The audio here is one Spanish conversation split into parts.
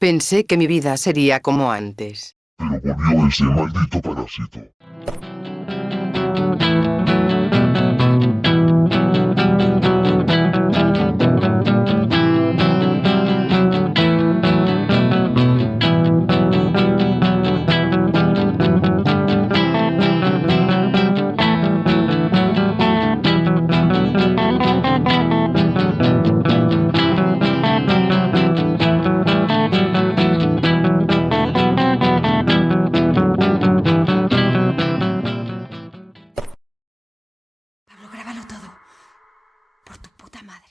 Pensé que mi vida sería como antes. Pero volvió ese maldito parásito. Pablo, grábalo todo. Por tu puta madre.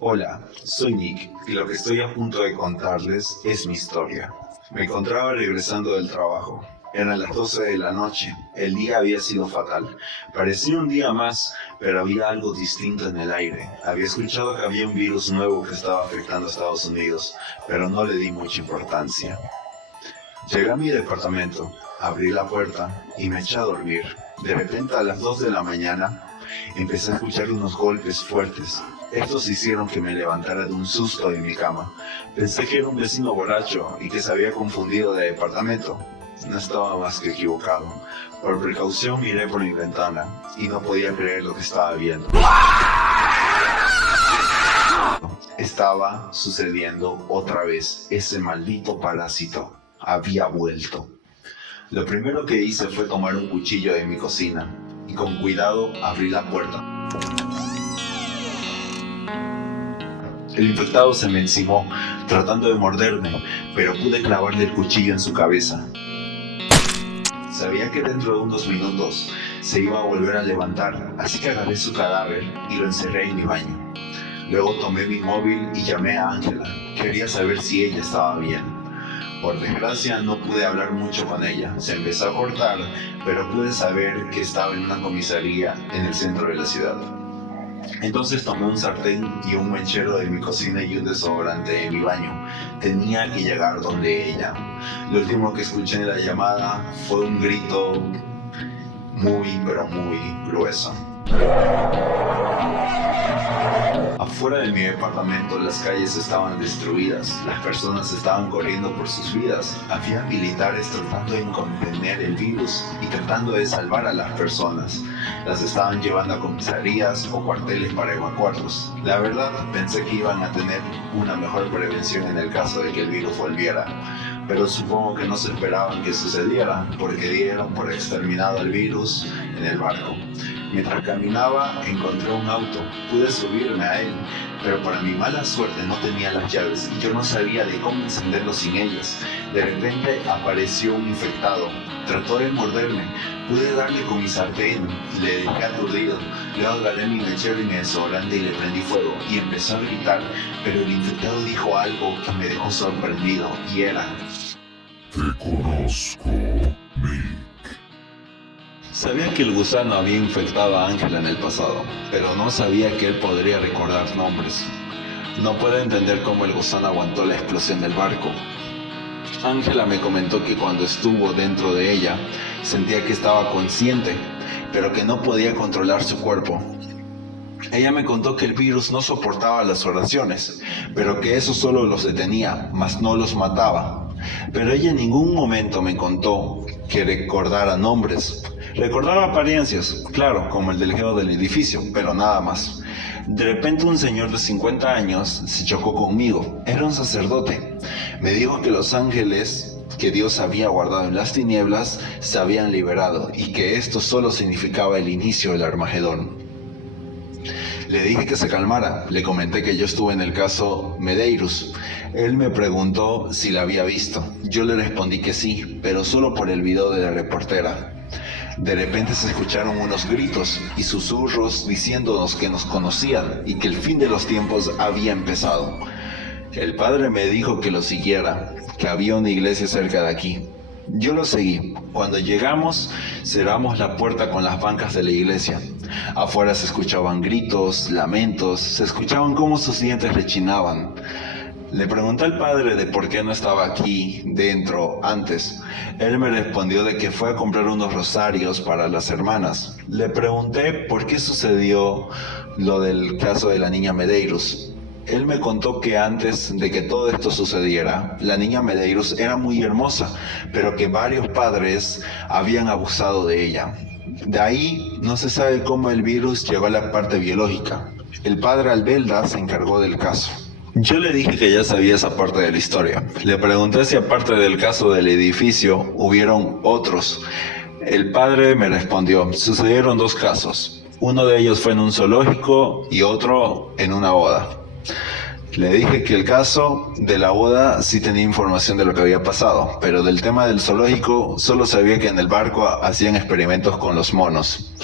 Hola, soy Nick y lo que estoy a punto de contarles es mi historia. Me encontraba regresando del trabajo. Eran las 12 de la noche. El día había sido fatal. Parecía un día más, pero había algo distinto en el aire. Había escuchado que había un virus nuevo que estaba afectando a Estados Unidos, pero no le di mucha importancia. Llegué a mi departamento, abrí la puerta y me eché a dormir. De repente a las 2 de la mañana empecé a escuchar unos golpes fuertes. Estos hicieron que me levantara de un susto en mi cama. Pensé que era un vecino borracho y que se había confundido de departamento. No estaba más que equivocado. Por precaución miré por mi ventana y no podía creer lo que estaba viendo. Estaba sucediendo otra vez. Ese maldito parásito había vuelto. Lo primero que hice fue tomar un cuchillo de mi cocina y con cuidado abrí la puerta. El infectado se me encimó, tratando de morderme, pero pude clavarle el cuchillo en su cabeza. Sabía que dentro de unos minutos se iba a volver a levantar, así que agarré su cadáver y lo encerré en mi baño. Luego tomé mi móvil y llamé a Ángela. Quería saber si ella estaba bien. Por desgracia no pude hablar mucho con ella. Se empezó a cortar, pero pude saber que estaba en una comisaría en el centro de la ciudad. Entonces tomé un sartén y un mechero de mi cocina y un desodorante de mi baño. Tenía que llegar donde ella. Lo último que escuché en la llamada fue un grito muy, pero muy grueso. Afuera de mi departamento las calles estaban destruidas, las personas estaban corriendo por sus vidas, había militares tratando de contener el virus y tratando de salvar a las personas. Las estaban llevando a comisarías o cuarteles para evacuarlos. La verdad, pensé que iban a tener una mejor prevención en el caso de que el virus volviera, pero supongo que no se esperaban que sucediera porque dieron por exterminado el virus en el barco. Mientras caminaba, encontré un auto. Pude subirme a él, pero para mi mala suerte no tenía las llaves y yo no sabía de cómo encenderlo sin ellas. De repente apareció un infectado. Trató de morderme. Pude darle con mi sartén y le dejé aturdido. Luego agarré mi mechero y mi desodorante y le prendí fuego y empezó a gritar, pero el infectado dijo algo que me dejó sorprendido y era: Te conozco, Nick. Sabía que el gusano había infectado a Ángela en el pasado, pero no sabía que él podría recordar nombres. No puedo entender cómo el gusano aguantó la explosión del barco. Ángela me comentó que cuando estuvo dentro de ella, sentía que estaba consciente, pero que no podía controlar su cuerpo. Ella me contó que el virus no soportaba las oraciones, pero que eso solo los detenía, mas no los mataba. Pero ella en ningún momento me contó que recordara nombres. Recordaba apariencias, claro, como el del jefe del edificio, pero nada más. De repente un señor de 50 años se chocó conmigo. Era un sacerdote. Me dijo que los ángeles que Dios había guardado en las tinieblas se habían liberado y que esto solo significaba el inicio del Armagedón. Le dije que se calmara. Le comenté que yo estuve en el caso Medeiros. Él me preguntó si la había visto. Yo le respondí que sí, pero solo por el video de la reportera. De repente se escucharon unos gritos y susurros diciéndonos que nos conocían y que el fin de los tiempos había empezado. El padre me dijo que lo siguiera, que había una iglesia cerca de aquí. Yo lo seguí. Cuando llegamos, cerramos la puerta con las bancas de la iglesia. Afuera se escuchaban gritos, lamentos, se escuchaban cómo sus dientes rechinaban. Le pregunté al padre de por qué no estaba aquí dentro antes. Él me respondió de que fue a comprar unos rosarios para las hermanas. Le pregunté por qué sucedió lo del caso de la niña Medeiros. Él me contó que antes de que todo esto sucediera, la niña Medeiros era muy hermosa, pero que varios padres habían abusado de ella. De ahí no se sabe cómo el virus llegó a la parte biológica. El padre Albelda se encargó del caso. Yo le dije que ya sabía esa parte de la historia. Le pregunté si aparte del caso del edificio hubieron otros. El padre me respondió, sucedieron 2 casos. Uno de ellos fue en un zoológico y otro en una boda. Le dije que el caso de la boda sí tenía información de lo que había pasado, pero del tema del zoológico solo sabía que en el barco hacían experimentos con los monos.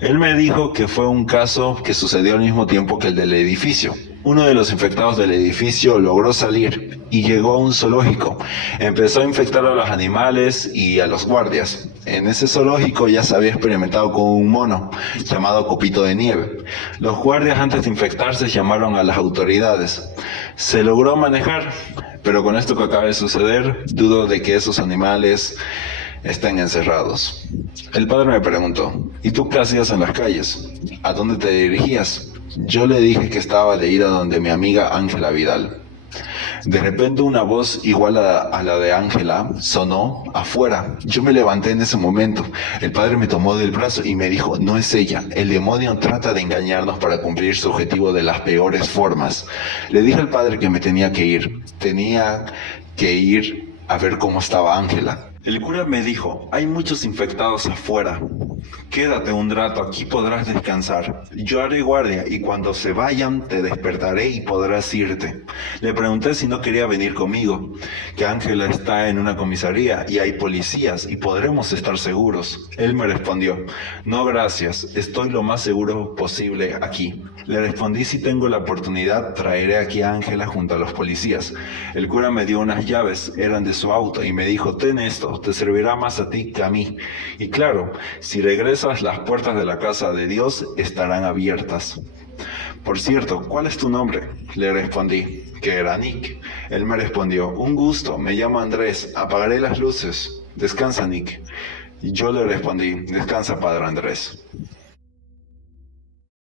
Él me dijo que fue un caso que sucedió al mismo tiempo que el del edificio. Uno de los infectados del edificio logró salir y llegó a un zoológico. Empezó a infectar a los animales y a los guardias. En ese zoológico ya se había experimentado con un mono llamado Copito de Nieve. Los guardias antes de infectarse llamaron a las autoridades. Se logró manejar, pero con esto que acaba de suceder, dudo de que esos animales estén encerrados. El padre me preguntó, ¿y tú qué hacías en las calles? ¿A dónde te dirigías? Yo le dije que estaba de ir a donde mi amiga Ángela Vidal. De repente una voz igual a la de Ángela sonó afuera. Yo me levanté en ese momento. El padre me tomó del brazo y me dijo, no es ella. El demonio trata de engañarnos para cumplir su objetivo de las peores formas. Le dije al padre que me tenía que ir. Tenía que ir a ver cómo estaba Ángela. El cura me dijo, hay muchos infectados afuera. Quédate un rato, aquí podrás descansar. Yo haré guardia y cuando se vayan te despertaré y podrás irte. Le pregunté si no quería venir conmigo, que Ángela está en una comisaría y hay policías y podremos estar seguros. Él me respondió, no gracias, estoy lo más seguro posible aquí. Le respondí si tengo la oportunidad traeré aquí a Ángela junto a los policías. El cura me dio unas llaves, eran de su auto y me dijo, ten esto, te servirá más a ti que a mí. Y claro, si regresas las puertas de la casa de Dios estarán abiertas. Por cierto, ¿cuál es tu nombre? Le respondí, que era Nick. Él me respondió, un gusto, me llamo Andrés, apagaré las luces. Descansa, Nick. Y yo le respondí, descansa, padre Andrés.